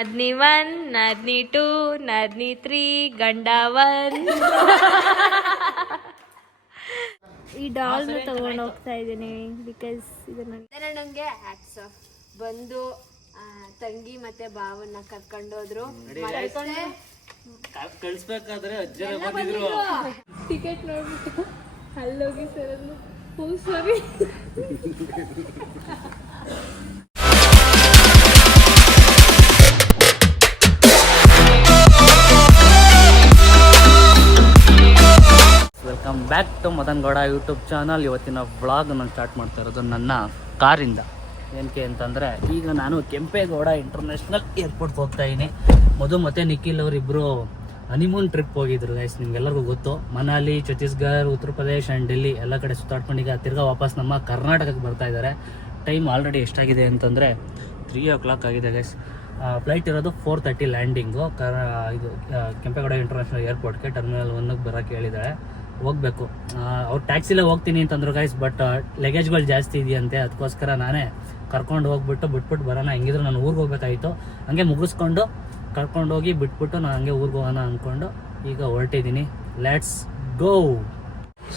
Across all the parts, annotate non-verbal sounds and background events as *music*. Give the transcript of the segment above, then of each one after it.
ನದ್ನಿ one ನದ್ನಿ two ನದ್ನಿ three ಗಂಡ ಒನ್. ಈ ಡಾಲ್ ತಗೊಂಡು ಹೋಗ್ತಾ ಇದ್ದೀನಿ ಬಿಕಾಸ್ ಇದನ್ನ ನನಗೆ ಹ್ಯಾಟ್ಸ್ ಬಂದು ತಂಗಿ ಮತ್ತೆ ಬಾವನ್ನ ಕರ್ಕೊಂಡು ಹೋದ್ರು. ಕಳಿಸ್ಬೇಕಾದ್ರೆ ಬಂದಿದ್ರು. ಟಿಕೆಟ್ ನೋಡ್ಬಿಟ್ಟು ಅಲ್ಲೋಗಿ sir who sorry *laughs* welcome back to Madan Gowda YouTube channel ಇವತ್ತಿನ ವ್ಲಾಗ್ ನಾನು ಸ್ಟಾರ್ಟ್ ಮಾಡ್ತಾ ಇರೋದು ನನ್ನ ಕಾರಿಂದ. ಏನಕ್ಕೆ ಅಂತಂದರೆ, ಈಗ ನಾನು ಕೆಂಪೇಗೌಡ ಇಂಟರ್ನ್ಯಾಷನಲ್ ಏರ್ಪೋರ್ಟ್ಗೆ ಹೋಗ್ತಾ ಇದ್ದೀನಿ. ಮಧು ಮತ್ತು ನಿಖಿಲ್ ಅವರಿಬ್ಬರು ಹನಿಮೂನ್ ಟ್ರಿಪ್ ಹೋಗಿದ್ರು ಗೈಸ್ ನಿಮ್ಗೆಲ್ಲರಿಗೂ ಗೊತ್ತು. ಮನಾಲಿ, ಛತ್ತೀಸ್ಗಢ, ಉತ್ತರ ಪ್ರದೇಶ್ ಆ್ಯಂಡ್ ಡೆಲ್ಲಿ ಎಲ್ಲ ಕಡೆ ಸುತ್ತಾಡ್ಕೊಂಡು ಈಗ ತಿರ್ಗಾ ವಾಪಸ್ ನಮ್ಮ ಕರ್ನಾಟಕಕ್ಕೆ ಬರ್ತಾ ಇದ್ದಾರೆ. ಟೈಮ್ ಆಲ್ರೆಡಿ ಎಷ್ಟಾಗಿದೆ ಅಂತಂದರೆ ತ್ರೀ ಓ ಕ್ಲಾಕ್ ಆಗಿದೆ ಗೈಸ್ ಫ್ಲೈಟ್ ಇರೋದು ಫೋರ್ ತರ್ಟಿ ಲ್ಯಾಂಡಿಂಗು ಕರ, ಇದು ಕೆಂಪೇಗೌಡ ಇಂಟರ್ನ್ಯಾಷನಲ್ ಏರ್ಪೋರ್ಟ್ಗೆ ಟರ್ಮಿನಲ್ ಒನ್ಗೆ ಬರೋಕ್ಕೆ ಹೇಳಿದ್ದಾಳೆ ಹೋಗಬೇಕು. ಅವ್ರು ಟ್ಯಾಕ್ಸಿಲೇ ಹೋಗ್ತೀನಿ ಅಂತಂದ್ರು ಗೈಸ್ ಬಟ್ ಲಗೇಜ್ಗಳು ಜಾಸ್ತಿ ಇದೆಯಂತೆ ಅದಕ್ಕೋಸ್ಕರ ನಾನೇ ಕರ್ಕೊಂಡು ಹೋಗ್ಬಿಟ್ಟು ಬಿಟ್ಬಿಟ್ಟು ಬರೋಣ. ಹೆಂಗಿದ್ರು ನಾನು ಊರಿಗೆ ಹೋಗ್ಬೇಕಾಯಿತು. ಹಂಗೆ ಮುಗಿಸ್ಕೊಂಡು ಕರ್ಕೊಂಡು ಹೋಗಿ ಬಿಟ್ಬಿಟ್ಟು ನಾನು ಹಂಗೆ ಊರಿಗೆ ಹೋಗೋಣ ಅಂದ್ಕೊಂಡು ಈಗ ಹೊರಟಿದ್ದೀನಿ ಲೆಟ್ಸ್ ಗೋ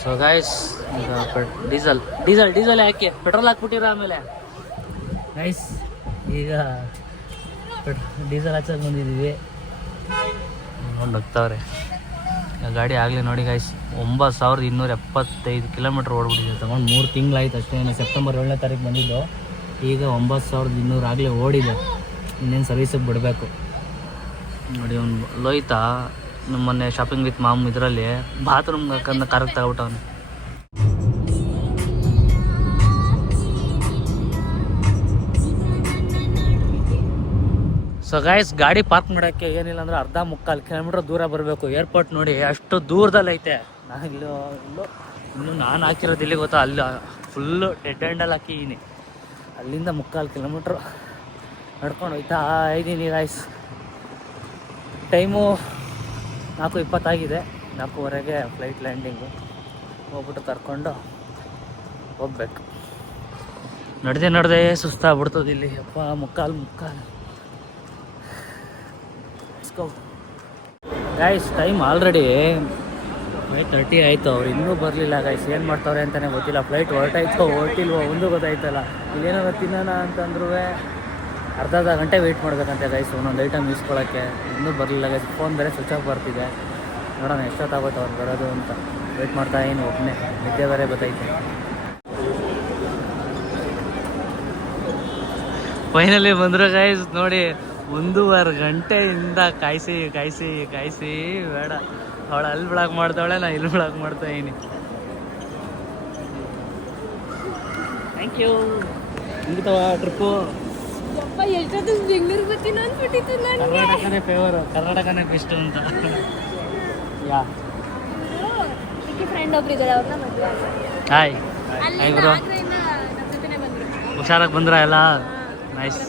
ಸೊ ಗೈಸ್ ಈಗ ಡೀಸೆಲ್. ಡೀಸೆಲ್ ಡೀಸೆಲ್ ಯಾಕೆ? ಪೆಟ್ರೋಲ್ ಹಾಕ್ಬಿಟ್ಟಿರ ಆಮೇಲೆ? ಗೈಸ್ ಈಗ ಡೀಸೆಲ್ ಹಚ್ಚಕ್ಕೆ ಬಂದಿದ್ದೀವಿ ಹೋಗ್ತಾವ್ರೆ ಗಾಡಿ ಆಗಲಿ ನೋಡಿ ಗಾಯ್ಸ್ ಒಂಬತ್ತು ಸಾವಿರದ ಇನ್ನೂರ ಎಪ್ಪತ್ತೈದು ಕಿಲೋಮೀಟ್ರ್ ಓಡ್ಬಿಟ್ಟಿದೆ. ತಗೊಂಡು ಮೂರು ತಿಂಗಳಾಯ್ತು ಅಷ್ಟೇ. ಸೆಪ್ಟೆಂಬರ್ ಏಳನೇ ತಾರೀಕು ಬಂದಿದ್ದು. ಈಗ ಒಂಬತ್ತು ಸಾವಿರದ ಇನ್ನೂರು ಆಗಲೇ ಓಡಿದೆ. ಇನ್ನೇನು ಸರ್ವಿಸಿಗೆ ಬಿಡಬೇಕು. ನೋಡಿ, ಅವ್ನು ಲೋಯ್ತಾ ನಮ್ಮ ಮೊನ್ನೆ ಶಾಪಿಂಗ್ ವಿತ್ ಮಾಮ್ ಇದರಲ್ಲಿ ಬಾತ್ರೂಮ್ ಕರೆಕ್ಟ್ ತಗೊಬಿಟ್ಟವನು. ಸೊ ಗಾಯ್ಸ್ ಗಾಡಿ ಪಾರ್ಕ್ ಮಾಡೋಕ್ಕೆ ಏನಿಲ್ಲ ಅಂದ್ರೆ ಅರ್ಧ ಮುಕ್ಕಾಲು ಕಿಲೋಮೀಟರ್ ದೂರ ಬರಬೇಕು. ಏರ್ಪೋರ್ಟ್ ನೋಡಿ ಅಷ್ಟು ದೂರದಲ್ಲಿ ಐತೆ. ನಾನು ಇಲ್ಲೋ ಇಲ್ಲೋ, ಇನ್ನು ನಾನು ಹಾಕಿರೋದು ಇಲ್ಲಿ ಗೊತ್ತಾ? ಅಲ್ಲಿ ಫುಲ್ಲು ಡೆಡ್ ಹ್ಯಾಂಡಲ್ ಹಾಕಿದ್ದೀನಿ ಅಲ್ಲಿಂದ ಮುಕ್ಕಾಲು ಕಿಲೋಮೀಟ್ರ್ ನಡ್ಕೊಂಡು ಹೋಯ್ತಾ ಇದ್ದೀನಿ ಗಾಯ್ಸ್ ಟೈಮು ನಾಲ್ಕು ಇಪ್ಪತ್ತಾಗಿದೆ. ನಾಲ್ಕೂವರೆಗೆ ಫ್ಲೈಟ್ ಲ್ಯಾಂಡಿಂಗು ಹೋಗ್ಬಿಟ್ಟು ಕರ್ಕೊಂಡು ಹೋಗ್ಬೇಕು. ನಡ್ದೆ, ನಡೆದೇ ಸುಸ್ತಾಗ್ಬಿಡ್ತದೆ ಇಲ್ಲಿ. ಅಪ್ಪ ಮುಕ್ಕಾಲು ಮುಕ್ಕಾಲು. Guys time already five thirty ಆಯಿತು. ಅವ್ರು ಇನ್ನೂ ಬರಲಿಲ್ಲ. ಗೈಸ್ ಏನು ಮಾಡ್ತಾವ್ರೆ ಅಂತಲೇ ಗೊತ್ತಿಲ್ಲ. ಫ್ಲೈಟ್ ಹೊರಟಾಯ್ತು, ಹೊರಟಿಲ್ವೋ, ಒಂದು ಗೊತ್ತಾಯ್ತಲ್ಲ. ಇಲ್ಲೇನೋ ತಿನ್ನೋಣ ಅಂತಂದ್ರೂ ಅರ್ಧ ಅರ್ಧ ಗಂಟೆ ವೆಯ್ಟ್ ಮಾಡ್ಬೇಕಂತೆ ಗೈಸ್ ಒಂದೊಂದು ಐಟಮ್ ಇಸ್ಕೊಳ್ಳೋಕ್ಕೆ ಇನ್ನೂ ಬರಲಿಲ್ಲ ಗೈಸ್ ಫೋನ್ ಬೇರೆ ಸ್ವಿಚ್ ಆಫ್ ಬರ್ತಿದೆ. ನೋಡೋಣ ಎಷ್ಟೊತ್ತಾಗುತ್ತೆ ಅವ್ರು ಬರೋದು ಅಂತ. ವೆಯ್ಟ್ ಮಾಡ್ತಾ ಏನು ಒಬ್ಬನೇ ನಿದ್ದೆ ಬೇರೆ ಗೊತ್ತೈತೆ ಫೈನಲಿ ಬಂದ್ರು ಗೈಸ್ ನೋಡಿ ಒಂದೂವರೆ ಗಂಟೆಯಿಂದ ಕಾಯಿಸಿ ಕಾಯಿಸಿ ಕಾಯಿಸಿ ಬೇಡ. ಅವಳು ಅಲ್ಲಿ ಬ್ಲಾಕ್ ಮಾಡ್ತಾವಳೆ ನಾ ಇಲ್ಲಿ ಬ್ಲಾಕ್ ಮಾಡ್ತಾ ಇದೀನಿ. ಥ್ಯಾಂಕ್ ಯು ಮುಗಿತವ ಟ್ರಿಪ್ಪು ಕರ್ನಾಟಕನೇ ಫೇವರು ಕರ್ನಾಟಕನೇ ಬೆಸ್ಟ್ ಅಂತ. ಯಾ. ಹಾಯ್ ಹಾಯ್ ಬಂದ್ರು. ಹುಷಾರಾಗಿ ಬಂದ್ರ ಎಲ್ಲ? ನೈಸ್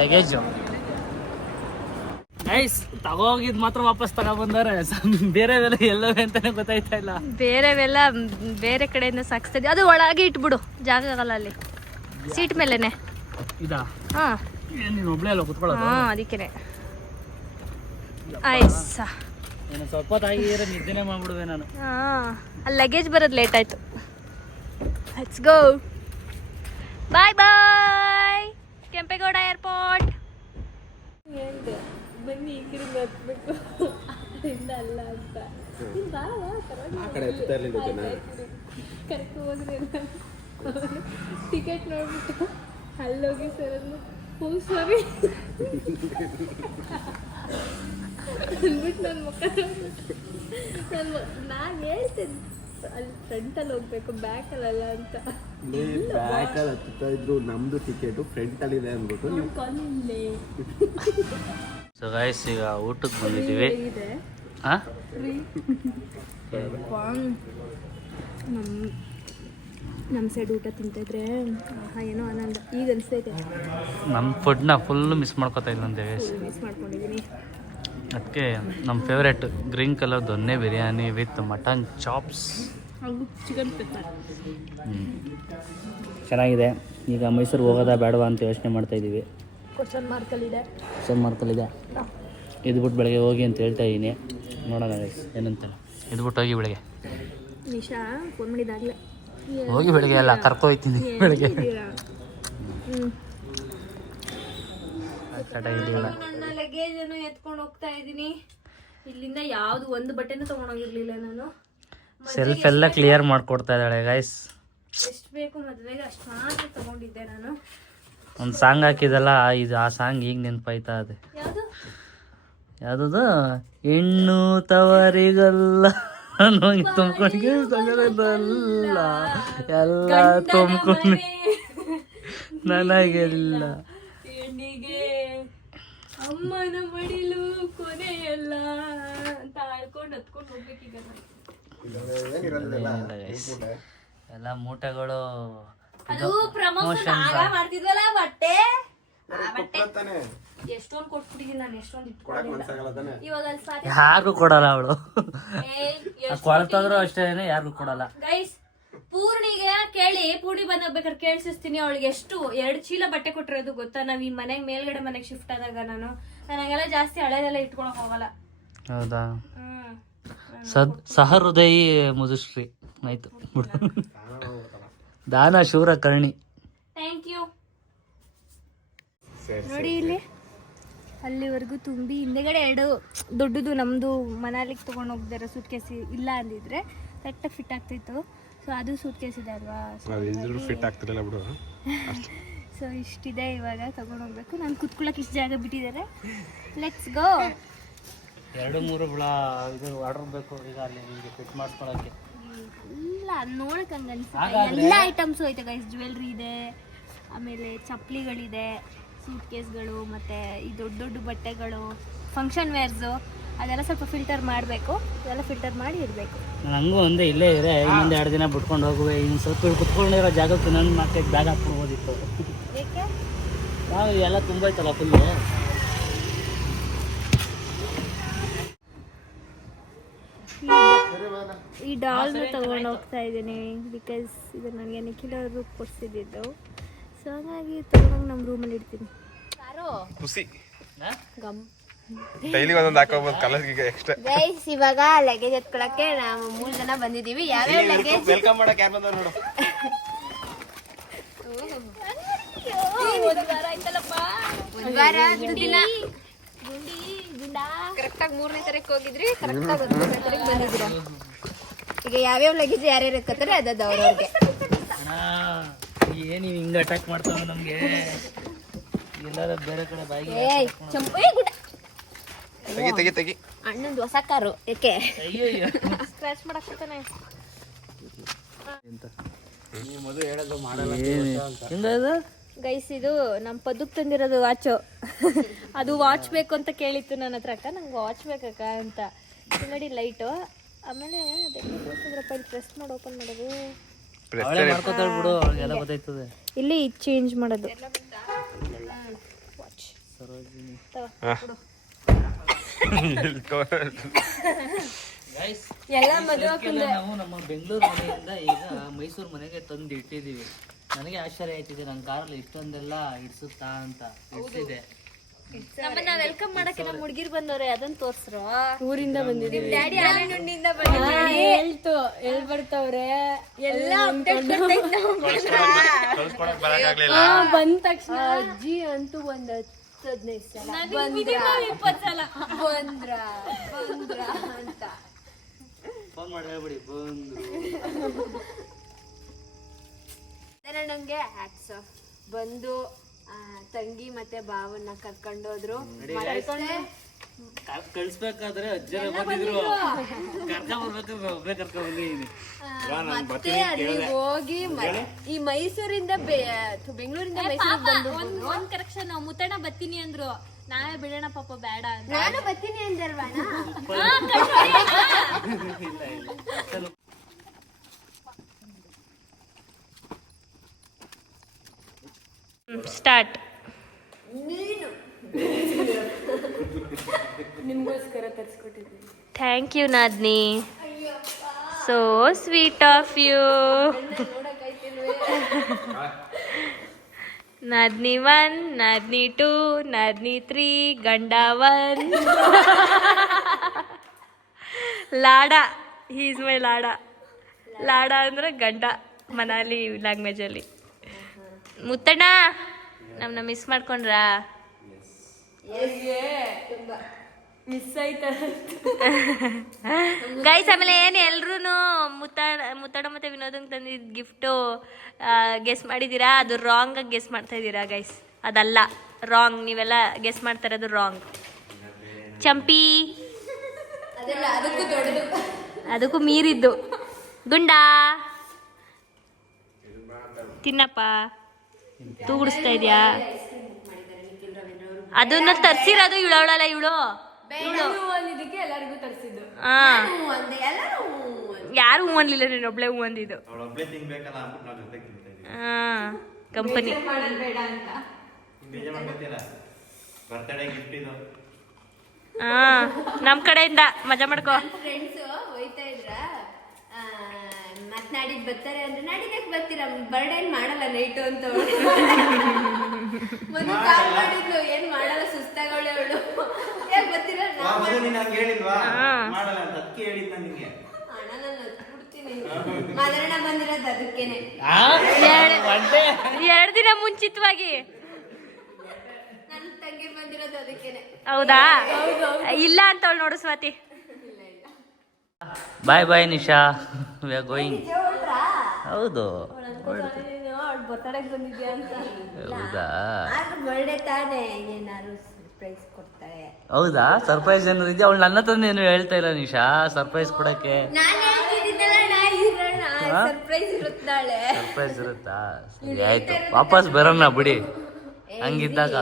ಲಗೇಜು ನೈಸ್ ತಗೋಗಿದ್ ಮಾತ್ರ ವಾಪಸ್ ತಗೊಬಂದಾರೆ ಬೇರೆವೆಲ್ಲ ಎಲ್ಲವೇ ಅಂತಾನೆ ಗೊತ್ತಾಯ್ತಾ ಇಲ್ಲ. ಬೇರೆವೆಲ್ಲ ಬೇರೆ ಕಡೆಯಿಂದ ಸಾಗಿಸ್ತಾ ಇದ್ವಿ ಅದು ಒಳಗೆ ಇಟ್ಬಿಡು ಜಾಗ ಆಗಲ್ಲ ಅಲ್ಲಿ ಸೀಟ್ ಮೇಲೆನೆ. ಇದಾ? ಹಾ. ನೀನು ಒಬ್ಳೆ ಅಲ್ಲ ಕುತ್ಕೊಳ್ಳೋದು? ಹಾ ಅದಕ್ಕೇನೆ. ಐಸ ಏನು ಸ್ವಲ್ಪ ತಾಗಿದ್ರೆ ನಿದ್ದೆನೆ ಮಾಡ್ಬಿಡುವೆ ನಾನು. ಹಾ ಅಲ್ಲಿ ಲಗೇಜ್ ಬರೋದು ಲೇಟ್ ಆಯ್ತು. Let's go bye bye Kempegowda airport. ಬನ್ನಿ ಈ ಕಡೆ ಬರ್ಬೇಕು. ಅಲ್ಲಿಂದ ಅಲ್ಲ ಅಂತ. ನೀನ್ ಬಾ, ಹೋದ್ರಿ ಟಿಕೆಟ್ ನೋಡ್ಬಿಟ್ಟು ಅಲ್ಲೋಗಿ ಸರ್ ಅದನ್ನು ಹೂ ಸಾರಿ ಅಂದ್ಬಿಟ್ಟು ನನ್ನ ಮುಖ ನಾನು ನಾನು ಹೇಳ್ತೇನೆ. ಅಲ್ಲಿ ಫ್ರಂಟಲ್ಲಿ ಹೋಗ್ಬೇಕು ಬ್ಯಾಕಲ್ಲ ಅಂತ. ಬ್ಯಾಕಲ್ಲಿ ಹತ್ತುತ್ತಾ ಇದ್ರು ನಮ್ದು ಟಿಕೆಟು ಫ್ರಂಟ್ ಅಲ್ಲಿ ಇದೆ ಅಂದ್ಬಿಟ್ಟು ಸೊ ಗಾಯ್ಸ್ ಈಗ ಊಟಕ್ಕೆ ಬಂದಿದ್ದೀವಿ. ಇದೆ. ಹಾಂ ನಮ್ಮ ನಮ್ಮ ಸೈಡ್ ಊಟ ತಿಂತಿದ್ರೆ ಆಹಾ ಏನೋ ಆನಂದ. ಈಗ ಅನಿಸ್ತೈತೆ ನಮ್ಮ ಫುಡ್ನ ಫುಲ್ ಮಿಸ್ ಮಾಡ್ಕೊತಾ ಇಲ್ಲ ಗೈಸ್ ಮಿಸ್ ಮಾಡ್ಕೊಂಡಿದ್ದೀನಿ ಅದಕ್ಕೆ ನಮ್ಮ favourite green colour donne biryani with mutton chops ಚೆನ್ನಾಗಿದೆ. ಈಗ ಮೈಸೂರಿಗೆ ಹೋಗೋದಾ ಬೇಡವಾ ಅಂತ ಯೋಚನೆ ಮಾಡ್ತಾ ಇದ್ದೀವಿ ಕ್ವಶನ್ ಮಾರ್ಕಲ್ಲಿದೆ ಮಾರ್ಕಲ್ಲಿದೆ ಇದ್ಬಿಟ್ಟು ಬೆಳಗ್ಗೆ ಹೋಗಿ ಅಂತ ಹೇಳ್ತಾ ಇದ್ದೀನಿ ನೋಡೋಣ ಏನಂತಾನೆ ಇದ್ಬಿಟ್ಟು ಹೋಗಿ ಬೆಳಗ್ಗೆ. ನಿಶಾ ಫೋನ್ ಮಾಡಿದಾಗಲೇ ಹೋಗಿ ಬೆಳಗ್ಗೆ ಅಲ್ಲ ಕರ್ಕೊಯ್ತೀನಿ ಬೆಳಗ್ಗೆ. ಆಗಿದೆಯಲ್ಲ. ನನ್ನ ಲಗೇಜ್ ಅನ್ನು ಎತ್ಕೊಂಡು ಹೋಗ್ತಾ ಇದ್ದೀನಿ. ಇಲ್ಲಿಂದ ಯಾವ್ದು ಒಂದು ಬಟ್ಟೆನೂ ತಗೊಂಡೋಗಿರ್ಲಿಲ್ಲ ನಾನು. ಸೆಲ್ಫ್ ಎಲ್ಲ ಕ್ಲಿಯರ್ ಮಾಡ್ಕೊಡ್ತಾ ಇದ್ದಾಳೆ ಗೈಸ್ ಎಷ್ಟು ಬೇಕು ಮದುವೆಗೆ? ಅಷ್ಟು ಮಾತ್ರ ತಗೊಂಡಿದ್ದೆ ನಾನು. ಒಂದು ಸಾಂಗ್ ಹಾಕಿದಲ್ಲ ಇದು ಆ ಸಾಂಗ್ ಈಗ ನೆನಪಾಯ್ತಾ ಅದೇ ಯಾವುದು? ಯಾವುದದು? ಹೆಣ್ಣು ತವರಿಗಲ್ಲ. ತುಂಬ್ಕೊಂಡ್ಗೆ ತಗರದಲ್ಲ ಎಲ್ಲ ತುಂಬ್ಕೊಂಡು. ನನಗೆಲ್ಲ. ಹೆಣ್ಣಿಗೆ ಅಮ್ಮನ ಮಡಿಲು ಕೊನೆಯಲ್ಲ ಅಂತ ಆಡ್ಕೊಂಡು ಹತ್ಕೊಂಡು ಹೋಗ್ಬೇಕೀಗ. ಎಲ್ಲ ಮೂಟೆಗಳು ಅದು ಪ್ರಮೋಷನ್ ಆಗ ಮಾಡ್ತಿದ್ವಲ್ಲ ಬಟ್ಟೆ? ಆ ಬಟ್ಟೆ ಎಷ್ಟೊಂದು ಕೊಟ್ಬಿಟ್ಟಿದ್ದೀನಿ ನಾನು ಎಷ್ಟೊಂದು ಇಟ್ಕೊಂಡಿಲ್ಲ ಇವಾಗ ಅಲ್ಲಿ ಸಾರಿ ಯಾರಿಗೂ ಕೊಡಲ್ಲ ಅವಳು. ಕೊಳ್ತಂದ್ರು ಅಷ್ಟೇ ಯಾರಿಗೂ ಕೊಡಲ್ಲ. ಗೈಸ್ ಪೂರ್ಣಿಗೆ ಕೇಳಿ ಪೂರ್ಣಿ ಬಂದಾಗ ಬೇಕಾದ್ರೆ ಕೇಳಿಸ್ತೀನಿ ಅವಳಿಗೆ ಎಷ್ಟು ಎರಡು ಚೀಲ ಬಟ್ಟೆ ಕೊಟ್ಟಿರೋದು ಗೊತ್ತಾ? ನಾವ್ ಈ ಮನೆಗೆ ಮೇಲ್ಗಡೆ ಮನೆಗೆ ಶಿಫ್ಟ್ ಆದಾಗ ನಾನು. ನನಗೆಲ್ಲ ಜಾಸ್ತಿ ಹಳೆದೆಲ್ಲ ಇಟ್ಕೊಳಕ್ ಹೋಗಲ್ಲ. ಹೌದಾ? ಸದ್ ಸಹೃದಯಿ ಮುದುಶ್ರೀ ಆಯ್ತು ದಾನ ಶೂರ ಕರ್ಣಿ. ಥ್ಯಾಂಕ್ ಯು ನೋಡಿ ಇಲ್ಲಿ ಅಲ್ಲಿವರೆಗೂ ತುಂಬಿ ಹಿಂದೆಗಡೆ ಎರಡು ದೊಡ್ಡದು ನಮ್ಮದು ಮನಾಲಿಗೆ ತೊಗೊಂಡು ಹೋಗ್ದಾರೆ ಸುಟ್ಕೇಸಿ ಕೇಸ್ ಇಲ್ಲ ಅಂದಿದ್ರೆ ಕರೆಕ್ಟಾಗಿ ಫಿಟ್ ಆಗ್ತಿತ್ತು ಸೊ ಅದು ಸೂಟ್ ಕೇಸ್ ಇದೆ ಅಲ್ವಾ? ಫಿಟ್ ಆಗ್ತಿರಲಿಲ್ಲ ಬಿಡು ಸೊ *laughs* ಇಷ್ಟಿದೆ ಇವಾಗ ತಗೊಂಡು ಹೋಗ್ಬೇಕು ನಾನು ಕುತ್ಕೊಳ್ಳೋಕೆ ಇಷ್ಟು ಜಾಗ ಬಿಟ್ಟಿದ್ದಾರೆ. ಲೆಟ್ಸ್ ಗೋ ಎರಡು ಮೂರು ಬ್ಲಾ ಇದು ಆರ್ಡರ್ ಬೇಕು ಈಗ ಅಲ್ಲಿ ನಿಮಗೆ ಫಿಟ್ ಮಾಡ್ಕೊಳಕ್ಕೆ ಇಲ್ಲ ನೋಡಕ್ ಹಂಗ ಅನ್ಸುತ್ತೆ. ಎಲ್ಲ ಐಟಮ್ಸು ಐತೆ ಗೈಸ್ ಜ್ಯುವೆಲ್ರಿ ಇದೆ ಆಮೇಲೆ ಚಪ್ಪಲಿಗಳಿದೆ ಸೂಟ್ ಕೇಸ್ಗಳು ಮತ್ತು ಈ ದೊಡ್ಡ ದೊಡ್ಡ ಬಟ್ಟೆಗಳು ಫಂಕ್ಷನ್ ವೇರ್ಸು ಅದೆಲ್ಲ ಸ್ವಲ್ಪ ಫಿಲ್ಟರ್ ಮಾಡಬೇಕು. ಅದೆಲ್ಲ ಫಿಲ್ಟರ್ ಮಾಡಿ ಇರಬೇಕು ನನಗೂ ಒಂದೇ ಇಲ್ಲೇ ಇದ್ರೆ ಇನ್ನೊಂದು ಎರಡು ದಿನ ಬಿಟ್ಕೊಂಡು ಹೋಗುವೆ. ಇನ್ನು ಸ್ವಲ್ಪ ಕುತ್ಕೊಂಡಿರೋ ಜಾಗಕ್ಕೆ ನನ್ನ ಮಾರ್ಕೆಟ್ ಬ್ಯಾಗ್ ಹಾಕ್ಬಿಡ್ಬೋದಿತ್ತು ಏಕೆ? ನಾವು ಎಲ್ಲ ತುಂಬೈತಲ್ಲ ಫುಲ್ಲು ಈ ಡಾಲ್ನ ತಗೊಂಡು ಹೋಗ್ತಾ ಇದ್ದೀನಿ ಬಿಕಾಸ್ ಇದು ನನಗೆ ನಿಖಿಲ್ ಅವರು ಕೊಡ್ಸಿದ್ದು. ಸೊ ಹಾಗಾಗಿ ತಗೊಂಡು ನಮ್ಮ ರೂಮಲ್ಲಿ ಇಡ್ತೀನಿ. ಖುಷಿ. ಗಮ್. ಡೈಲಿ ಒಂದೊಂದು ಹಾಕೋಬಹುದು ಕಲರ್ಗೆ ಎಕ್ಸ್ಟ್ರಾ ಗೈಸ್ ಇವಾಗ ಲಗೇಜ್ ಎತ್ಕೊಳಕ್ಕೆ ನಾವು ಮೂರು ಜನ ಬಂದಿದ್ದೀವಿ. ಯಾವ್ಯಾವ ಲಗೇಜ್ ವೆಲ್ಕಮ್ ಮಾಡಕ್ಕೆ ಯಾರು ಬಂದವ್ರು ನೋಡು. ಒಂದು ವಾರ ಹತ್ತು ದಿನ ಕರೆಕ್ಟಾಗಿ ಮೂರನೇ ತಾರೀಕು ಹೋಗಿದ್ರಿ ಕರೆಕ್ಟಾಗಿ ಒಂದನೇ ತಾರೀಕು ಬಂದಿದ್ದೀರಾ? ಈಗ ಯಾವ್ಯಾವ ಲಗೇಜ್ ಯಾರ್ಯಾರು ಎತ್ಕೋತಾರೆ ಅದದ ಅವ್ರವ್ರಿಗೆ. ಅಣ್ಣ ಏನು ಹಿಂಗೆ ಅಟ್ಯಾಕ್ ಮಾಡ್ತಾವ ನಮಗೆ? ಎಲ್ಲಾರ ಬೇರೆ ಕಡೆ ಬಾಯಿಗೆ ಚಂಪ ಏ ಗುಡ ತೆಗಿ ತೆಗಿ ತೆಗಿ. ಅಣ್ಣಂದು ಹೊಸ ಕಾರು. ಏಕೆ? ಅಯ್ಯೋ ಅಯ್ಯೋ ಸ್ಕ್ರಾಚ್ ಮಾಡಕ್ ಹಿಂದೆ ಹಿಂಗದು ಗೈಸ್ ಇದು ನಮ್ಮ ಪದಕ್ ತಂದಿರೋದು ವಾಚ್ ಅದು ವಾಚ್ ಬೇಕು ಅಂತ ಕೇಳಿತ್ತು ನನ್ನ ಹತ್ರ ಅಕ್ಕ. ನಂಗೆ ವಾಚ್ ಬೇಕಕ್ಕ ಅಂತ. ನೋಡಿ ಲೈಟು ಆಮೇಲೆ ಅದಕ್ಕೆ ಇಲ್ಲಿ ಪ್ರೆಸ್ ಮಾಡಿ ಓಪನ್ ಮಾಡೋದು. ಇಲ್ಲಿ. ಚೇಂಜ್ ಮಾಡೋದು. ವಾಚ್ *laughs* *laughs* *laughs* ಎಲ್ಲ ಮದುವೆ ನಾವು ನಮ್ಮ ಬೆಂಗಳೂರು ಮನೆಯಿಂದ ಈಗ ಮೈಸೂರು ಮನೆಗೆ ತಂದು ಇಟ್ಟಿದ್ದೀವಿ. ನನಗೆ ಆಶ್ಚರ್ಯ ಆಯ್ತಿದೆ ನನ್ನ ಕಾರಲ್ಲಿ ಇಷ್ಟೊಂದೆಲ್ಲ ಇಡ್ಸುತ್ತಾ ಅಂತ ಇಡ್ಸಿದೆ. ನಮ್ಮನ್ನ ವೆಲ್ಕಮ್ ಮಾಡಕ್ಕೆ ನಮ್ಮ ಹುಡುಗಿರ್ ಬಂದವ್ರೆ ಅದನ್ನ ತೋರ್ಸ್ರು. ಊರಿಂದ ಬಂದಿದ್ದೀವಿ. ಡ್ಯಾಡಿ ಆಲನುಂಡಿಯಿಂದ ಹೇಳ್ತು ಎಲ್ ಬರ್ತವ್ರೆ ಎಲ್ಲ ಬಂದ ತಕ್ಷಣ ಅಜ್ಜಿ ಅಂತೂ ಒಂದ್ ಹತ್ತು ಹದಿನೈದು ಸಲ. ಬಂದ್ರ? ಬಂದ್ರ ಅಂತ. ಫೋನ್ ಮಾಡಿ ಹೇಳ್ಬಿಡಿ ಬಂದು ನಂಗೆ ಹ್ಯಾಟ್ಸ್ ಬಂದು ಆ, ತಂಗಿ ಮತ್ತೆ ಭಾವನ್ನ ಕರ್ಕೊಂಡೋದ್ರು. ಕಳಿಸ್ಬೇಕಾದ್ರೆ ಅಜ್ಜರ ಬಂದಿದ್ರು. ಕರ್ಕೊಂಡ್ ಬರ್ಬೇಕಾದ್ರೆ ಒಬ್ಬರೇ ಕರ್ಕೊಂಡ್ ಬಂದಿದ್ದೀನಿ. ಮತ್ತೆ ಅಲ್ಲಿ ಹೋಗಿ ಮ- ಈ ಮೈಸೂರಿಂದ ಬೆ- ಥು, ಬೆಂಗಳೂರಿಂದ ಮೈಸೂರಿಗೆ ಬಂದು ಒಂದ್ ಕರೆಕ್ಷನ್ ಮುತ್ತಣ್ಣ ಬತ್ತೀನಿ ಅಂದ್ರು. ನಾವೇ ಬಿಡೋಣ ಪಾಪ ಬೇಡ ಅಂತ. ನಾನು ಬರ್ತೀನಿ ಅಂದಲ್ವಾ ಸ್ಟಾರ್ಟ್ ನಿಮ್ಗೋಸ್ಕರ ತರಿಸ್ಕೊಟ್ಟಿದ್ದೀನಿ. ಥ್ಯಾಂಕ್ ಯು ನಾದ್ನಿ. ಸೋ ಸ್ವೀಟ್ ಆಫ್ ಯು ನಾದ್ನಿ ಒನ್ ನಾದ್ನಿ ಟೂ ನಾದ್ನಿ ತ್ರೀ ಗಂಡ ಒನ್ ಲಾಡ ಈಸ್ ಮೈ ಲಾಡ. ಲಾಡ ಅಂದ್ರೆ ಗಂಡ ಮನಾಲಿ ಲ್ಯಾಂಗ್ವೇಜಲ್ಲಿ ಮುತ್ತಣ್ಣ ನಮ್ಮನ್ನ ಮಿಸ್ ಮಾಡ್ಕೊಂಡ್ರಾ? ಮಿಸ್ ಆಯ್ತಾ ಗೈಸ್ ಆಮೇಲೆ ಏನು ಎಲ್ರೂ ಮುತ್ತಾಡ ಮುತ್ತಾಡ ಮತ್ತೆ ವಿನೋದಂಗೆ ತಂದಿದ್ದ ಗಿಫ್ಟು ಗೆಸ್ ಮಾಡಿದ್ದೀರಾ ಅದು ರಾಂಗ್ ಆಗಿ ಗೆಸ್ ಮಾಡ್ತಾ ಇದ್ದೀರಾ ಗೈಸ್ ಅದಲ್ಲ ರಾಂಗ್ ನೀವೆಲ್ಲ ಗೆಸ್ ಮಾಡ್ತಾ ಇರೋದು ರಾಂಗ್ ಚಂಪಿ. ಅದಕ್ಕೂ ಮೀರಿದ್ದು. ಗುಂಡ. ತಿನ್ನಪ್ಪ. ತೂಗುಡಿಸ್ತಾ ಇದೆಯಾ? ಅದನ್ನ ತರ್ಸಿರೋದು ಇವಳವಳಲ್ಲ ಇವಳು ಹೂ ಅಂದಿದ್ದಕ್ಕೆ ಎಲ್ಲರಿಗೂ ತರಿಸಿದ್ದು. ಹಾ ಹೂ ಅಂದೆ ಎಲ್ಲರೂ ಹೂ ಯಾರು ಹೂ ಅನ್ಲಿಲ್ಲ ನೀನು ಒಬ್ಳೆ ಹೂ ಅಂದಿದ್ದು. ಅವಳೊಬ್ಳೆ ತಿನ್ಬೇಕಲ್ಲ ಅಂದ್ಬಿಟ್ಟು ನಾವು ಜೊತೆ ತಿಂತಾ ಇದ್ದೀವಿ. ಹಾ ಕಂಪನಿ. ಮಾಡೋದ್ ಬೇಡ ಅಂತ. ಬೇಜಾರ್ ಮಾಡ್ಕೊತೀರಾ ಬರ್ತಡೇ ಗಿಫ್ಟ್ ಇದು. ಹಾ ನಮ್ ಕಡೆಯಿಂದ ಮಜಾ ಮಾಡ್ಕೋ. ಫ್ರೆಂಡ್ಸ್ ಹೋಯ್ತಾ ಇದ್ರ. ಮತ್ ನಾಡಿದ್ ಬರ್ತಾರೆ ಅಂದ್ರೆ ಯಾಕೆ ಬರ್ತೀರಾ? ಬರ್ಡೇನ್ ಮಾಡಲ್ಲ ನೈಟು ಅಂತ ಒಂದು ಕಾಲ್ ಮಾಡಿದ್ಲು ಏನ್ ಮಾಡಲ್ಲ ಸುಸ್ತಾಗವಳೆ ಅವಳು ಯಾಕೆ ಬರ್ತೀರಾ ವಾ, ಮಧು ನೀನ್ ಹಂಗೆ ಹೇಳಿಲ್ವಾ ಮಾಡಲ್ಲ ಅಂತ ಅದಕ್ಕೆ ಹೇಳಿದ್ ನಾನು ನಿಂಗೆ ಅಣ್ಣ ಮದರಣ ಬಂದಿರೋದು ಅದಕ್ಕೇನೆ. ಎರಡು ದಿನ ಮುಂಚಿತವಾಗಿ. ನನ್ನ ತಂಗಿ ಬಂದಿರೋದು ಅದಕ್ಕೇನೆ. ಹೌದಾ? ಇಲ್ಲ ಅಂತ ಅವಳು ನೋಡು Swathi. Bye bye Nisha. We are going ಹೌದು. ಹೌದಾ? ಸರ್ಪ್ರೈಸ್ ಕೊಡ್ತಾಳೆ ಹೌದಾ? ಸರ್ಪ್ರೈಸ್ ಏನಾದ್ರು ಇದೆಯಾ? ಅವಳು ನನ್ನ ಹತ್ರ ಏನು ಹೇಳ್ತಾ ಇಲ್ಲ ನಿಶಾ. ಸರ್ಪ್ರೈಸ್ ಕೊಡಕ್ಕೆ. ನಾನು ಹೇಳ್ತಿದ್ದೀನಲ್ಲ ನಾ ಇರೋಣ. ಹಾ? ಸರ್ಪ್ರೈಸ್ ಇರುತ್ತಾಳೆ ಸರ್ಪ್ರೈಸ್ ಇರುತ್ತಾ? ಸರಿ ಆಯ್ತು. ವಾಪಸ್ ಬರೋಣ ಬಿಡಿ. ಹಂಗಿದ್ದಾಗ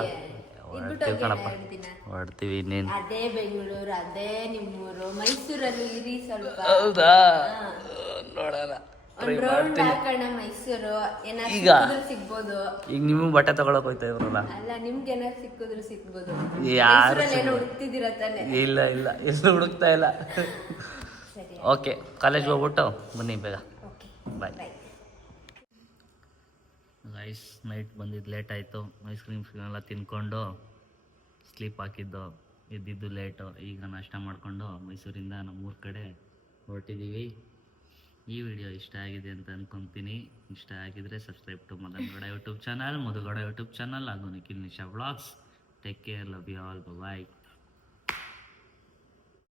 ಹೊರಡ್ತೀವಿ ಕಣಪ್ಪ. ಹೊರಡ್ತೀವಿ ಇನ್ನೇನು. ಅದೇ ಬೆಂಗಳೂರು ಅದೇ ನಿಮ್ಮೂರು. ಮೈಸೂರಲ್ಲಿ ಇರಿ ಸ್ವಲ್ಪ. ಹೌದಾ? ನೋಡೋಣ. ಮೈಸೂರು. ಈಗ? ಸಿಗ್ಬೋದು. ಈಗ ನಿಮಗೆ ಬಟ್ಟೆ ತಗೊಳಕ್ ಹೋಯ್ತಾ ಇವ್ರಲ್ಲ ಅಲ್ಲ ನಿಮ್ಗೆ ಏನಾದ್ರು ಸಿಕ್ಕಿದ್ರು ಸಿಗ್ಬೋದು. ಯಾರು ಹುಡುಕ್ತಿದ್ದೀರ ತಾನೆ? ಇಲ್ಲ ಇಲ್ಲ. ಎಷ್ಟು ಹುಡುಕ್ತಾ ಇಲ್ಲ. ಓಕೆ ಕಾಲೇಜ್ ಹೋಗ್ಬಿಟ್ಟು ಬನ್ನಿ ಬೇಗ. ಬಾಯ್ ಐಸ್ ನೈಟ್ ಬಂದಿದ್ದು ಲೇಟ್ ಆಯಿತು. ಐಸ್ ಕ್ರೀಮ್ಸ್ ಎಲ್ಲ ತಿನ್ಕೊಂಡು ಸ್ಲೀಪ್ ಹಾಕಿದ್ದು. ಎದ್ದಿದ್ದು ಲೇಟು ಈಗ ನಾಷ್ಟ ಮಾಡಿಕೊಂಡು ಮೈಸೂರಿಂದ ನಮ್ಮೂರ ಕಡೆ ಹೊರಟಿದ್ದೀವಿ ಈ ವಿಡಿಯೋ ಇಷ್ಟ ಆಗಿದೆ ಅಂತ ಅನ್ಕೊಂತೀನಿ. ಇಷ್ಟ ಆಗಿದ್ರೆ subscribe to Madan Gowda YouTube channel Madhugowda YouTube channel ಹಾಗೂ Nikhil Nisha vlogs take care love you all bye